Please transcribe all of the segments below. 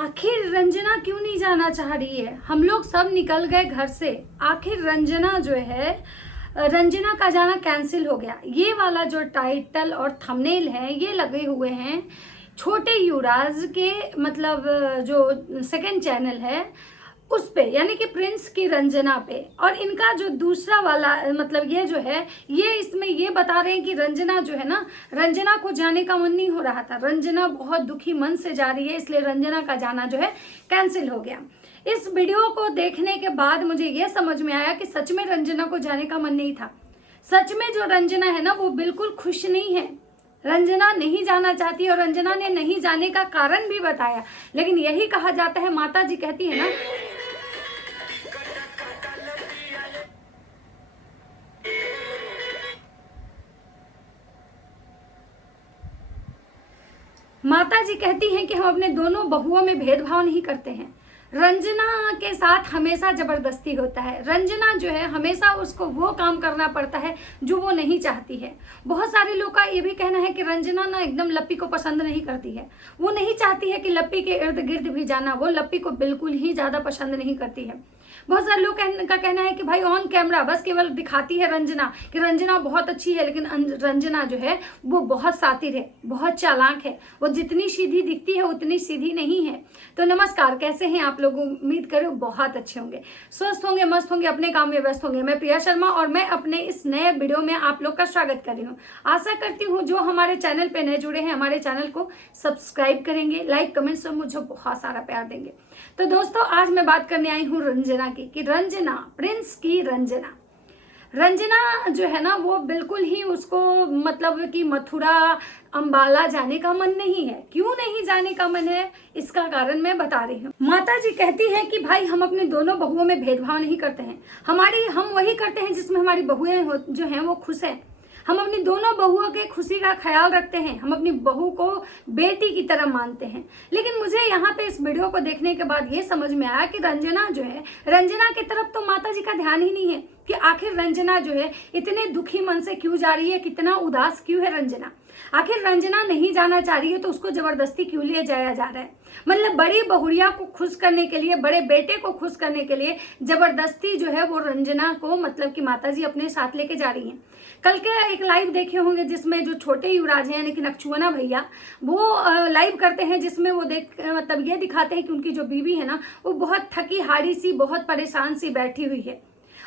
आखिर रंजना क्यों नहीं जाना चाह रही है। हम लोग सब निकल गए घर से, आखिर रंजना जो है, रंजना का जाना कैंसिल हो गया। ये वाला जो टाइटल और थंबनेल है ये लगे हुए हैं छोटे युवराज के, मतलब जो सेकंड चैनल है उस पे, यानी कि प्रिंस की रंजना पे। और इनका जो दूसरा वाला मतलब ये जो है, ये इसमें ये बता रहे हैं कि रंजना जो है ना, रंजना को जाने का मन नहीं हो रहा था, रंजना बहुत दुखी मन से जा रही है, इसलिए रंजना का जाना जो है कैंसिल हो गया। इस वीडियो को देखने के बाद मुझे ये समझ में आया कि सच में रंजना को जाने का मन नहीं था। सच में जो रंजना है ना वो बिल्कुल खुश नहीं है, रंजना नहीं जाना चाहती और रंजना ने नहीं जाने का कारण भी बताया। लेकिन यही कहा जाता है, माता जी कहती है ना, माता जी कहती हैं कि हम अपने दोनों बहुओं में भेदभाव नहीं करते हैं। रंजना के साथ हमेशा जबरदस्ती होता है, रंजना जो है हमेशा उसको वो काम करना पड़ता है जो वो नहीं चाहती है। बहुत सारे लोग का ये भी कहना है कि रंजना ना एकदम लप्पी को पसंद नहीं करती है, वो नहीं चाहती है कि लप्पी के इर्द गिर्द भी जाना, वो लप्पी को बिल्कुल ही ज्यादा पसंद नहीं करती है। बहुत सारे लोग का कहना है कि भाई ऑन कैमरा बस केवल दिखाती है रंजना कि रंजना बहुत अच्छी है, लेकिन रंजना जो है वो बहुत सातिर है, बहुत चालाक है, वो जितनी सीधी दिखती है उतनी सीधी नहीं है। तो नमस्कार, कैसे हैं आप लोग? उम्मीद करो बहुत अच्छे होंगे, स्वस्थ होंगे, मस्त होंगे, अपने काम में व्यस्त होंगे। मैं प्रिया शर्मा और मैं अपने इस नए वीडियो में आप लोग का स्वागत कर रही हूँ। आशा करती हूँ जो हमारे चैनल पे नए जुड़े हैं हमारे चैनल को सब्सक्राइब करेंगे, लाइक कमेंट्स और मुझे बहुत सारा प्यार देंगे। तो दोस्तों आज मैं बात करने आई हूँ रंजना की, कि रंजना, प्रिंस की रंजना जो है ना वो बिल्कुल ही उसको मतलब कि मथुरा अंबाला जाने का मन नहीं है। क्यों नहीं जाने का मन है इसका कारण मैं बता रही हूँ। माता जी कहती है कि भाई हम अपने दोनों बहुओं में भेदभाव नहीं करते हैं, हम वही करते हैं जिसमें हमारी बहुएं जो हैं वो खुश हैं। हम अपनी दोनों बहुओं के खुशी का ख्याल रखते हैं, हम अपनी बहू को बेटी की तरह मानते हैं। लेकिन मुझे यहाँ पे इस वीडियो को देखने के बाद ये समझ में आया कि रंजना जो है, रंजना की तरफ तो माता जी का ध्यान ही नहीं है कि आखिर रंजना जो है इतने दुखी मन से क्यों जा रही है, कितना उदास क्यों है रंजना। आखिर रंजना नहीं जाना चाह रही है तो उसको जबरदस्ती क्यों ले जाया जा रहा है। मतलब बड़ी बहुरिया को खुश करने के लिए, बड़े बेटे को खुश करने के लिए जबरदस्ती जो है वो रंजना को मतलब कि माताजी अपने साथ लेके जा रही हैं। कल के एक लाइव देखे होंगे जिसमें जो छोटे युवराज हैं यानी कि नकचुअना भैया वो लाइव करते हैं, जिसमें वो मतलब ये दिखाते हैं कि उनकी जो बीवी है ना वो बहुत थकी हारी सी, बहुत परेशान सी बैठी हुई है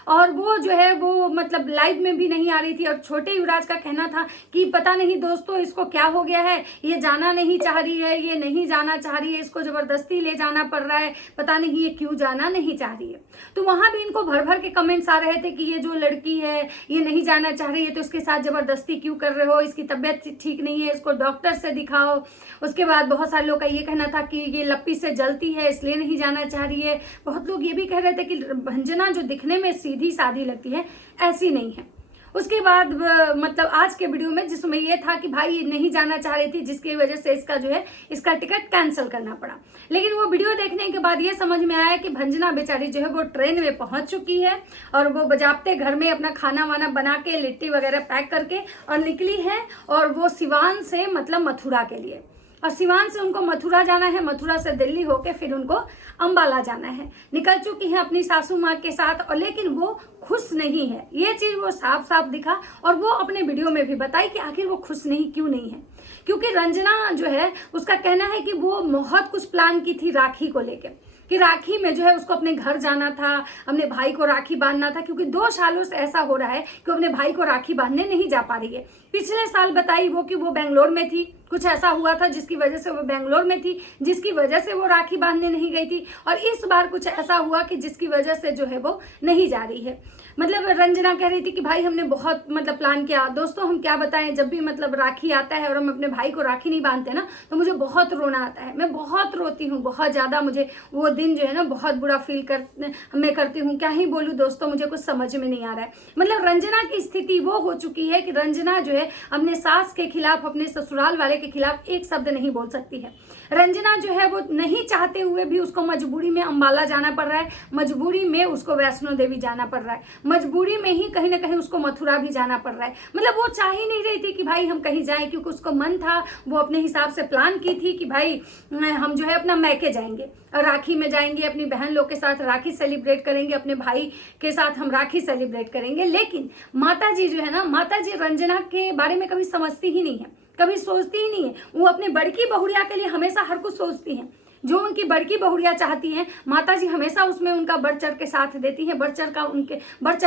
और वो जो है वो मतलब लाइव में भी नहीं आ रही थी। और छोटे युवराज का कहना था कि पता नहीं दोस्तों इसको क्या हो गया है, ये जाना नहीं चाह रही है, ये नहीं जाना चाह रही है, इसको जबरदस्ती ले जाना पड़ रहा है, पता नहीं ये क्यों जाना नहीं चाह रही है। तो वहां भी इनको भर भर के कमेंट्स आ रहे थे कि ये जो लड़की है ये नहीं जाना चाह रही है तो इसके साथ जबरदस्ती क्यों कर रहे हो, इसकी तबीयत ठीक नहीं है, इसको डॉक्टर से दिखाओ। उसके बाद बहुत सारे लोग का ये कहना था कि ये लप्पी से जलती है इसलिए नहीं जाना चाह रही है। बहुत लोग ये भी कह रहे थे कि रंजना जो दिखने में सीधी सादी लगती है ऐसी नहीं है। उसके बाद मतलब आज के वीडियो में जिसमें ये था कि भाई नहीं जाना चाह रही थी जिसकी वजह से इसका जो है इसका टिकट कैंसिल करना पड़ा। लेकिन वो वीडियो देखने के बाद ये समझ में आया कि भंजना बेचारी जो है वो ट्रेन में पहुंच चुकी है और वो बजाते घर में अपना खाना वाना बना के लिट्टी वगैरह पैक करके और निकली है और वो सिवान से मतलब मथुरा के लिए, और सिवान से उनको मथुरा जाना है, मथुरा से दिल्ली होके फिर उनको अंबाला जाना है। निकल चुकी है अपनी सासू माँ के साथ, और लेकिन वो खुश नहीं है। ये चीज वो साफ साफ दिखा और वो अपने वीडियो में भी बताई कि आखिर वो खुश नहीं क्यों नहीं है। क्योंकि रंजना जो है उसका कहना है कि वो बहुत कुछ प्लान की थी राखी को लेकर, कि राखी में जो है उसको अपने घर जाना था, अपने भाई को राखी बांधना था। क्योंकि 2 सालों से ऐसा हो रहा है कि अपने भाई को राखी बांधने नहीं जा पा रही है। पिछले साल बताई वो कि वो बेंगलोर में थी, कुछ ऐसा हुआ था जिसकी वजह से वो बेंगलोर में थी, जिसकी वजह से वो राखी बांधने नहीं गई थी। और इस बार कुछ ऐसा हुआ कि जिसकी वजह से जो है वो नहीं जा रही है। मतलब रंजना कह रही थी कि भाई हमने बहुत मतलब प्लान किया। दोस्तों हम क्या बताएं, जब भी मतलब राखी आता है और हम अपने भाई को राखी नहीं बांधते ना तो मुझे बहुत रोना आता है, मैं बहुत रोती हूँ, बहुत ज़्यादा मुझे वो दिन जो है ना बहुत बुरा फील मैं करती हूँ। क्या ही बोलूँ दोस्तों, मुझे कुछ समझ में नहीं आ रहा है। मतलब रंजना की स्थिति वो हो चुकी है कि रंजना जो है अपने सास के खिलाफ, अपने ससुराल वाले के खिलाफ एक शब्द नहीं बोल सकती है। रंजना जो है वो नहीं चाहते हुए भी उसको मजबूरी में अंबाला जाना पड़ रहा है, मजबूरी में उसको वैष्णो देवी जाना पड़ रहा है, मजबूरी में ही कहीं ना कहीं उसको मथुरा भी जाना पड़ रहा है। मतलब वो चाह ही नहीं रही थी कि भाई हम कहीं जाएं, क्योंकि उसको मन था, वो अपने हिसाब से प्लान की थी कि भाई हम जो है अपना मैके जाएंगे और राखी में जाएंगे, अपनी बहन लोग के साथ राखी सेलिब्रेट करेंगे, अपने भाई के साथ हम राखी सेलिब्रेट करेंगे। लेकिन माता जी जो है ना, माता जी रंजना के बारे में कभी समझती ही नहीं है, कभी सोचती ही नहीं है। वो अपने बड़की बहुरिया के लिए हमेशा हर कुछ सोचती हैं। जो उनकी बड़की बहुरिया चाहती हैं, माता जी हमेशा उसमें उनका बढ़ चढ़ के साथ देती हैं, बढ़ चढ़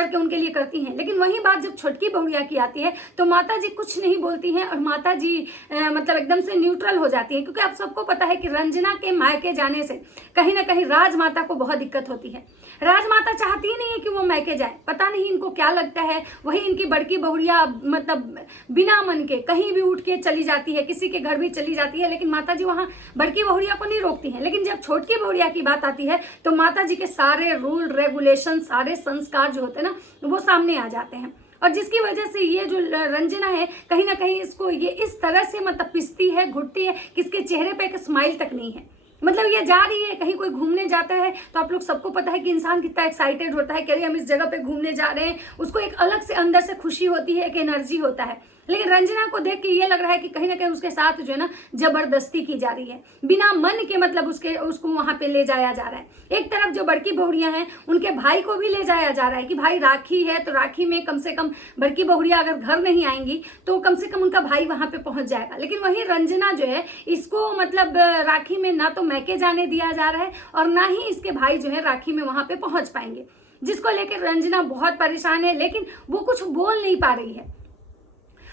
के उनके लिए करती हैं। लेकिन वही बात जब छोटकी बहुरिया की आती है तो माता जी कुछ नहीं बोलती हैं और माता जी मतलब एकदम से न्यूट्रल हो जाती है। क्योंकि आप सबको पता है कि रंजना के मायके जाने से कहीं ना कहीं राजमाता को बहुत दिक्कत होती है। राजमाता चाहती ही नहीं है कि वो मैके जाए, पता नहीं इनको क्या लगता है। वही इनकी बड़की बहुरिया मतलब बिना मन के कहीं भी उठ के चली जाती है, किसी के घर भी चली जाती है, लेकिन माता जी वहाँ बड़की बहुरिया को नहीं रोकती हैं। लेकिन जब छोटकी बहुरिया की बात आती है तो माता जी के सारे रूल रेगुलेशन, सारे संस्कार जो होते हैं ना, वो सामने आ जाते हैं। और जिसकी वजह से ये जो रंजना है कहीं ना कहीं इसको ये इस तरह से मतलब पिसती है, घुटती है कि इसके चेहरे पे एक स्माइल तक नहीं है। मतलब ये जा रही है कहीं, कोई घूमने जाता है तो आप लोग सबको पता है कि इंसान कितना एक्साइटेड होता है कि अरे हम इस जगह पे घूमने जा रहे हैं, उसको एक अलग से अंदर से खुशी होती है, एक एनर्जी होता है। लेकिन रंजना को देख के ये लग रहा है कि कहीं ना कहीं उसके साथ जो है ना जबरदस्ती की जा रही है, बिना मन के मतलब उसको वहां पे ले जाया जा रहा है। एक तरफ जो बड़की बहुरिया हैं उनके भाई को भी ले जाया जा रहा है कि भाई राखी है तो राखी में कम से कम बड़की बहुरिया अगर घर नहीं आएंगी तो कम से कम उनका भाई वहां पे पहुंच जाएगा। लेकिन वही रंजना जो है इसको मतलब राखी में ना तो मैके जाने दिया जा रहा है और ना ही इसके भाई जो है राखी में वहां पे पहुंच पाएंगे, जिसको लेकर रंजना बहुत परेशान है। लेकिन वो कुछ बोल नहीं पा रही है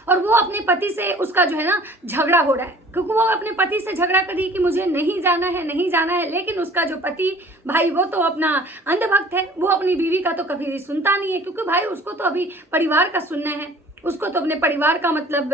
और वो अपने पति से उसका जो है ना झगड़ा हो रहा है, क्योंकि वो अपने पति से झगड़ा कर रही कि मुझे नहीं जाना है, नहीं जाना है। लेकिन उसका जो पति भाई वो तो अपना अंधभक्त है, वो अपनी बीवी का तो कभी सुनता नहीं है, क्योंकि भाई उसको तो अभी परिवार का सुनना है, उसको तो अपने परिवार का मतलब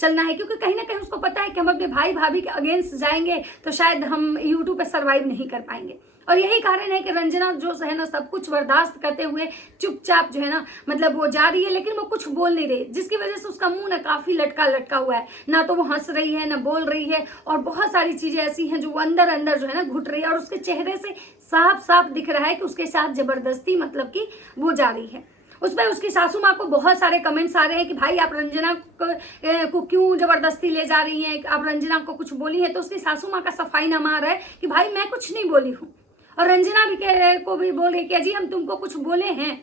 चलना है। क्योंकि कहीं ना कहीं उसको पता है कि हम अपने भाई भाभी के अगेंस्ट जाएंगे तो शायद हम यूट्यूब पे सर्वाइव नहीं कर पाएंगे। और यही कारण है कि रंजना जो है ना सब कुछ बर्दाश्त करते हुए चुपचाप जो है ना मतलब वो जा रही है, लेकिन वो कुछ बोल नहीं रही, जिसकी वजह से उसका मुंह ना काफी लटका हुआ है। ना तो वो हंस रही है, ना बोल रही है, और बहुत सारी चीजें ऐसी हैं जो वो अंदर अंदर जो है ना घुट रही है। और उसके चेहरे से साफ साफ दिख रहा है कि उसके साथ जबरदस्ती मतलब कि वो जा रही है। उस पर उसकी सासू माँ को बहुत सारे कमेंट्स आ रहे हैं कि भाई आप रंजना को क्यों जबरदस्ती ले जा रही हैं, आप रंजना को कुछ बोली है। तो उसकी सासू माँ का सफाईनामा आ रहा है कि भाई मैं कुछ नहीं बोली हूँ। और रंजना भी को भी बोल रही कि अजी हम तुमको कुछ बोले हैं।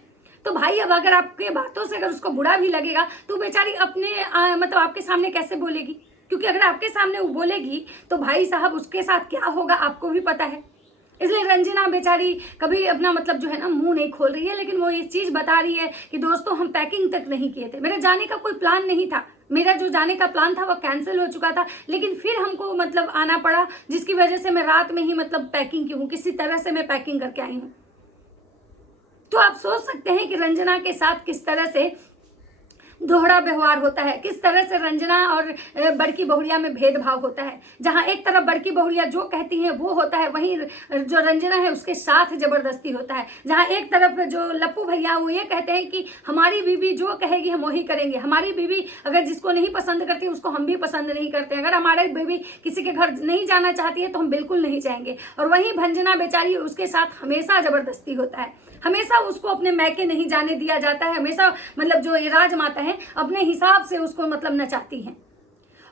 तो भाई अब अगर आपके बातों से अगर उसको बुरा भी लगेगा तो बेचारी अपने मतलब आपके सामने कैसे बोलेगी, क्योंकि अगर आपके सामने वो बोलेगी तो भाई साहब उसके साथ क्या होगा आपको भी पता है। इसलिए रंजना बेचारी कभी अपना मतलब जो है ना मुंह नहीं खोल रही है। लेकिन वो ये चीज बता रही है कि दोस्तों हम पैकिंग तक नहीं किए थे, मेरे जाने का कोई प्लान नहीं था, मेरा जो जाने का प्लान था वो कैंसिल हो चुका था, लेकिन फिर हमको मतलब आना पड़ा, जिसकी वजह से मैं रात में ही मतलब पैकिंग की हूँ, किसी तरह से मैं पैकिंग करके आई हूँ। तो आप सोच सकते हैं कि रंजना के साथ किस तरह से दोहरा व्यवहार होता है, किस तरह से रंजना और बड़की बहुरिया में भेदभाव होता है। जहां एक तरफ बड़की बहुरिया जो कहती है वो होता है, वहीं जो रंजना है उसके साथ जबरदस्ती होता है। जहां एक तरफ जो लप्पू भैया वो ये कहते हैं कि हमारी बीवी जो कहेगी हम वही करेंगे, हमारी बीवी अगर जिसको नहीं पसंद करती उसको हम भी पसंद नहीं करते, अगर हमारी बीवी किसी के घर नहीं जाना चाहती है तो हम बिल्कुल नहीं जाएंगे। और वहीं भंजना बेचारी उसके साथ हमेशा जबरदस्ती होता है, हमेशा उसको अपने मैके नहीं जाने दिया जाता है, हमेशा मतलब जो ये राजमाता है अपने हिसाब से उसको मतलब नचाती हैं।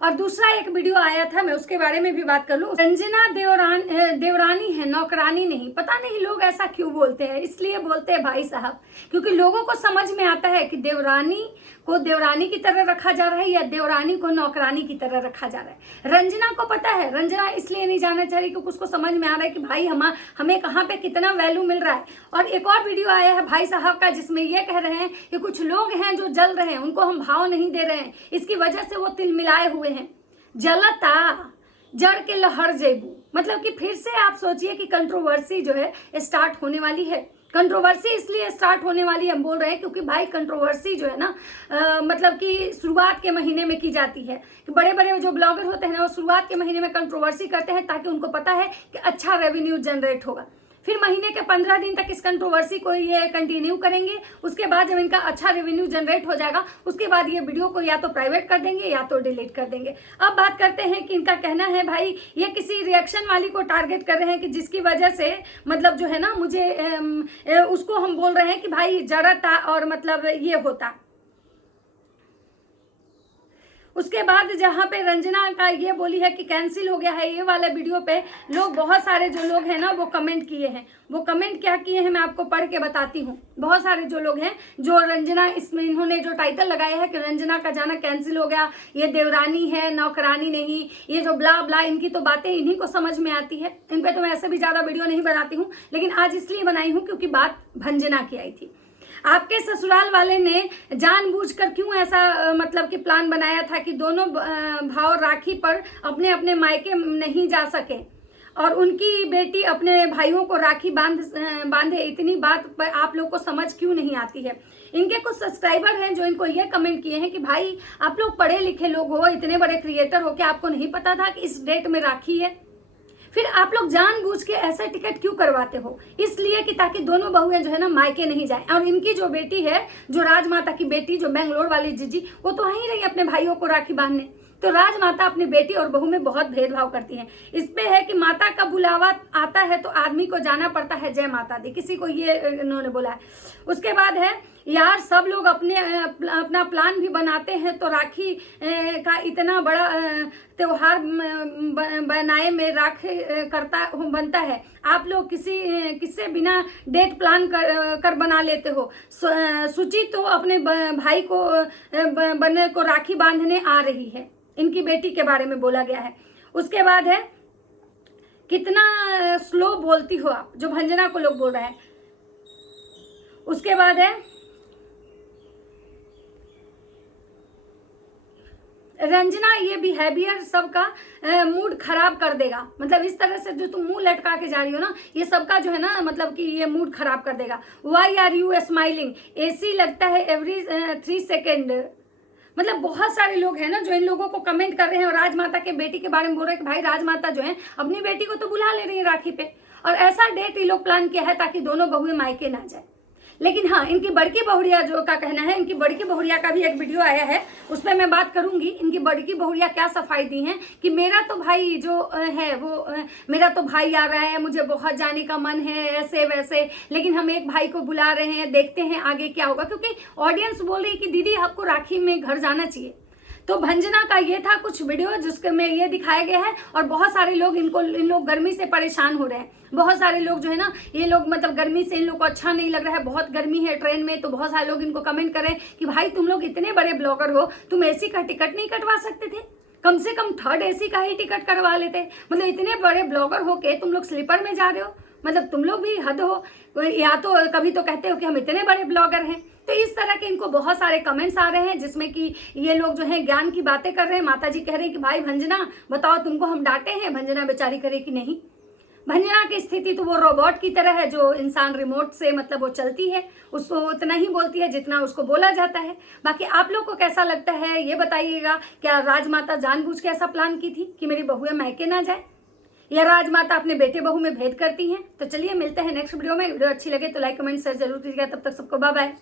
और दूसरा एक वीडियो आया था, मैं उसके बारे में भी बात कर लूं। रंजना देवरानी है, नौकरानी नहीं। पता नहीं लोग ऐसा क्यों बोलते हैं, इसलिए बोलते हैं भाई साहब क्योंकि लोगों को समझ में आता है कि देवरानी को देवरानी की तरह रखा जा रहा है या देवरानी को नौकरानी की तरह रखा जा रहा है। रंजना को पता है, रंजना इसलिए नहीं जाना चाह रही क्योंकि उसको समझ में आ रहा है कि भाई हमें कहाँ पे कितना वैल्यू मिल रहा है। और एक और वीडियो आया है भाई साहब का जिसमें ये कह रहे हैं कि कुछ लोग हैं जो जल रहे हैं, उनको हम भाव नहीं दे रहे हैं, इसकी वजह से वो तिल मिलाए हुए हैं। जलता जड़ के लहर जेबू, मतलब कि फिर से आप सोचिए कि कंट्रोवर्सी जो है स्टार्ट होने वाली है। कंट्रोवर्सी इसलिए स्टार्ट होने वाली हम बोल रहे हैं क्योंकि भाई कंट्रोवर्सी जो है ना मतलब कि शुरुआत के महीने में की जाती है कि बड़े बड़े जो ब्लॉगर होते हैं ना वो शुरुआत के महीने में कंट्रोवर्सी करते हैं ताकि उनको पता है कि अच्छा रेवेन्यू जनरेट होगा। फिर महीने के 15 दिन तक इस कंट्रोवर्सी को ये कंटिन्यू करेंगे। उसके बाद जब इनका अच्छा रेवेन्यू जनरेट हो जाएगा उसके बाद ये वीडियो को या तो प्राइवेट कर देंगे या तो डिलीट कर देंगे। अब बात करते हैं कि इनका कहना है भाई ये किसी रिएक्शन वाली को टारगेट कर रहे हैं कि जिसकी वजह से मतलब जो है ना मुझे उसको हम बोल रहे हैं कि भाई जरता और मतलब ये होता। उसके बाद जहाँ पे रंजना का ये बोली है कि कैंसिल हो गया है ये वाला वीडियो पे लोग बहुत सारे जो लोग हैं ना वो कमेंट किए हैं। वो कमेंट क्या किए हैं मैं आपको पढ़ के बताती हूँ। बहुत सारे जो लोग हैं जो रंजना इसमें इन्होंने जो टाइटल लगाया है कि रंजना का जाना कैंसिल हो गया, ये देवरानी है नौकरानी नहीं, ये जो ब्ला ब्ला इनकी तो बातें इन्हीं को समझ में आती है। इन पर तो मैं ऐसे भी ज़्यादा वीडियो नहीं बनाती हूँ, लेकिन आज इसलिए बनाई हूँ क्योंकि बात भंजना की आई थी। आपके ससुराल वाले ने जानबूझकर क्यों ऐसा मतलब कि प्लान बनाया था कि दोनों भाव राखी पर अपने अपने मायके नहीं जा सके और उनकी बेटी अपने भाइयों को राखी बांधे। इतनी बात पर आप लोग को समझ क्यों नहीं आती है। इनके कुछ सब्सक्राइबर हैं जो इनको ये कमेंट किए हैं कि भाई आप लोग पढ़े लिखे लोग हो, इतने बड़े क्रिएटर हो, क्या आपको नहीं पता था कि इस डेट में राखी है। फिर आप लोग जानबूझ के ऐसा टिकट क्यों करवाते हो? इसलिए कि ताकि दोनों बहुएं जो है ना मायके नहीं जाए। और इनकी जो बेटी है, जो राजमाता की बेटी, जो बेंगलोर वाली जीजी, वो तो वहीं रही अपने भाइयों को राखी बांधने। तो राजमाता अपनी बेटी और बहू में बहुत भेदभाव करती हैं। इस पे है कि माता का बुलावा आता है तो आदमी को जाना पड़ता है, जय माता दी, किसी को ये इन्होंने बोला है। उसके बाद है यार सब लोग अपना प्लान भी बनाते हैं तो राखी का इतना बड़ा त्योहार बनाए में राखी बनता है। आप लोग किससे बिना डेट प्लान कर बना लेते हो। सुचि तो अपने भाई को बने को राखी बांधने आ रही है। इनकी बेटी के बारे में बोला गया है। उसके बाद है कितना स्लो बोलती हो आप, जो भंजना को लोग बोल रहे हैं। उसके बाद है रंजना ये बिहेवियर सबका मूड खराब कर देगा। मतलब इस तरह से जो तुम मुंह लटका के जा रही हो ना, ये सबका जो है ना मतलब कि ये मूड खराब कर देगा। वाई आर यू स्माइलिंग, एसी लगता है एवरी 3 सेकेंड। मतलब बहुत सारे लोग हैं ना जो इन लोगों को कमेंट कर रहे हैं और राजमाता के बेटी के बारे में बोल रहे हैं कि भाई राजमाता जो है अपनी बेटी को तो बुला ले रही है राखी पे, और ऐसा डेट ये लोग प्लान किया है ताकि दोनों बहुएं मायके ना जाए। लेकिन हाँ, इनकी बड़की बहुरिया जो का कहना है, इनकी बड़की बहुरिया का भी एक वीडियो आया है, उस पर मैं बात करूंगी। इनकी बड़की बहुरिया क्या सफाई दी है कि मेरा तो भाई जो है वो मेरा तो भाई आ रहा है, मुझे बहुत जाने का मन है, ऐसे वैसे, लेकिन हम एक भाई को बुला रहे हैं, देखते हैं आगे क्या होगा। क्योंकि ऑडियंस बोल रही है कि दीदी आपको राखी में घर जाना चाहिए। तो भंजना का ये था कुछ वीडियो जिसमें ये दिखाया गया है, और बहुत सारे लोग इन लोग गर्मी से परेशान हो रहे हैं। बहुत सारे लोग जो है ना, ये लोग मतलब गर्मी से इन लोग को अच्छा नहीं लग रहा है, बहुत गर्मी है ट्रेन में। तो बहुत सारे लोग इनको कमेंट कर रहे हैं कि भाई तुम लोग इतने बड़े ब्लॉगर हो, तुम एसी का टिकट नहीं कटवा सकते थे? कम से कम 3rd एसी का ही टिकट करवा लेते। मतलब इतने बड़े ब्लॉगर हो के तुम लोग स्लीपर में जा रहे हो, मतलब तुम लोग भी हद हो। या तो कभी तो कहते हो कि हम इतने बड़े ब्लॉगर हैं। तो इस तरह के इनको बहुत सारे कमेंट्स आ रहे हैं जिसमें कि ये लोग जो है ज्ञान की बातें कर रहे हैं। माता जी कह रहे हैं कि भाई भंजना बताओ तुमको हम डांटे हैं? भंजना बेचारी करे कि नहीं। भंजना की स्थिति तो वो रोबोट की तरह है, जो इंसान रिमोट से मतलब वो चलती है, उसको उतना ही बोलती है जितना उसको बोला जाता है। बाकी आप लोग को कैसा लगता है ये बताइएगा। क्या राजमाता जानबूझ के ऐसा प्लान की थी कि मेरी बहुएं मायके ना जाए, या राजमाता अपने बेटे बहू में भेद करती हैं? तो चलिए मिलते हैं नेक्स्ट वीडियो में। वीडियो अच्छी लगे तो लाइक कमेंट शेयर जरूर कीजिएगा। तब तक सबको बाय बाय।